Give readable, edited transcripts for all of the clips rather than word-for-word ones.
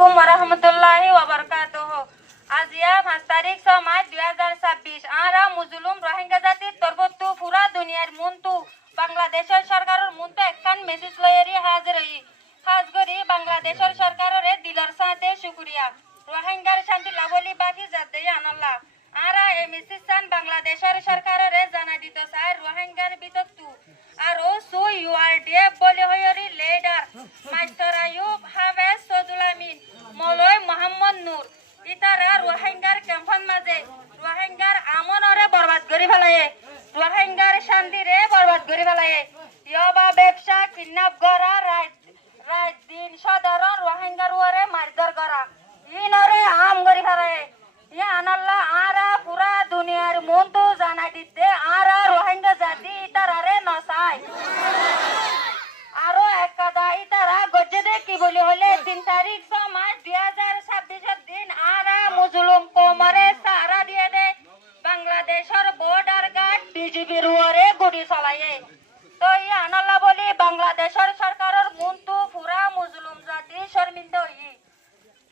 আলাইকুম ওরহমতুল্লাহি ওয়াবারাকাতুহু। আজিয়া 5 তারিখ 6 মার্চ 2026 আরা মুজলুম রোহিঙ্গা জাতির তরবতু পুরা দুনিয়ার মুন্তু বাংলাদেশের সরকারের মুন্তু একখান মেসেজ লয়েরি হাজির হই খাসগরি বাংলাদেশের সরকারের দিলর সাথে শুকরিয়া রোহিঙ্গার শান্তি লাভলি বাকি জাতে আনাল্লাহ আরা এই মেসেজ সান বাংলাদেশের সরকারের জানা দিত স্যার রোহিঙ্গার বিতত্তু আর ও সু ইউআরডিএফ বলে হয়রি লিডার মাস্টার আইয়ুব হাফেজ সদুল আমিন মৌলভী মোহাম্মদ নূর ইতারা রোহিঙ্গার ক্যাম্পন মাঝে রোহিঙ্গার আমনরে বরবাদ করি ফেলায়ে রোহিঙ্গার শান্তিরে বরবাদ করি ফেলায়ে ইয়বা ব্যবসা কিডন্যাপ করা রাত দিন সাধারণ রোহিঙ্গার ওরে মারধর করা ইনরে আম করি ফেলায়ে ইয়া আনাল্লাহ আরা পুরা দুনিয়ার মন্তু জানাই দিতে আরা রোহিঙ্গা জাতি ইতারারে নসাই আরো এক কথা ইতারা গজ্জে কি বলি হলে 3 তারিখ 6 মার্চ 2026 দিন আরা মুজলুম কোমরে সারা দিয়ে দে বাংলাদেশের বর্ডার গার্ড বিজিবির ওরে গুলি চালায়ে তো ইয়া আনাল্লাহ বলি বাংলাদেশের সরকারের মন্তু পুরা মুজলুম জাতি শর্মিন্দা হই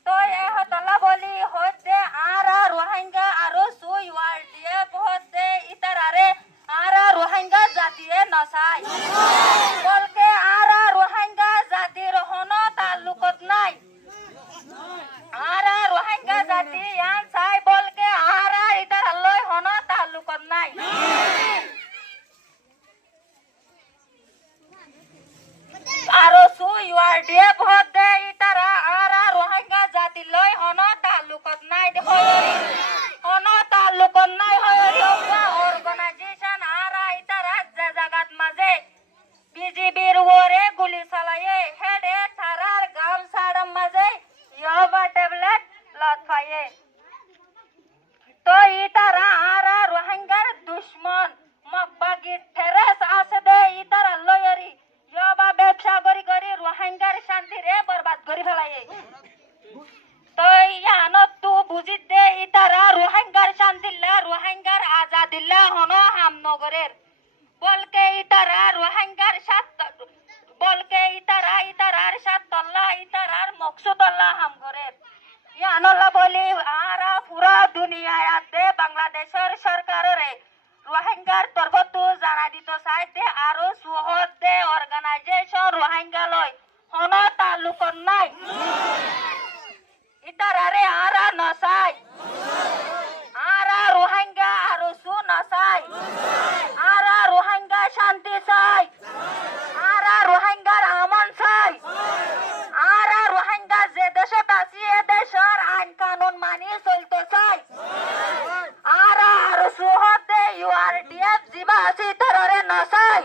তো এ হতলা বলি হতে আরা রোহিঙ্গা আরো সুই ওয়ার্ডিএফ হতে ইতারারে আরা রোহিঙ্গা জাতিয়ে নসাই বলকে আরা রোহিঙ্গা জাতির হন তাল্লুকত নাই আরা রোহিঙ্গা জাতি ইয়ান চাই বলকে আরা ইতার লই হন তাল্লুকত নাই আরো সুই ওয়ার্ডিএফ হতে ইতারা আরা রোহিঙ্গা জাতি লই হন তাল্লুকত নাই হন তাল্লুকত নাই হয়রি অর্গানাইজেশন আরা ইতারা জাগাত মাঝে বিজিবির ওরে গুলি চালায়ে হেডে থারার গাম সাড়ম মাঝে ইয়বা ট্যাবলেট লতফায়ে তো ইতারা আরা রোহিঙ্গার দুশ্মন মকবাগি ঠেরেস আছে দে ইতারা লয়রি ইয়বা ব্যবসা করি করি রোহিঙ্গার শান্তিরে বরবাদ করি ফেলায়ে তো ইয়ানত তু বুঝিত দে ইতারা রোহিঙ্গার শান্তিল্লা রোহিঙ্গার আজাদিল্লা হন হামনগরের বলকে ইতারা রোহিঙ্গার বলকে ইতারার সাতল্লাহ ইতারার মকসুদল্লাহ হামগরের ইয়ানল্লাহ বলি আরা পুরা দুনিয়ায় আতে বাংলাদেশের সরকারের রোহিঙ্গার তরবতু জানা দিত চাইতে আরো সুহদ দে অর্গানাইজেশন রোহিঙ্গা লয় হন তাল্লুকত নাই ইতারারে আরা নসাই আরা রোহিঙ্গা আরো সু নসাই আরা রোহিঙ্গা শান্তি চাই আরা রোহিঙ্গার আমন চাই আরা রোহিঙ্গা যে দেশে বাঁচি এ দেশের আইন কানুন মানি চলতে চাই আরা আর সুহদে ইউআরডিএফ জিবা আছে তারারে নসাই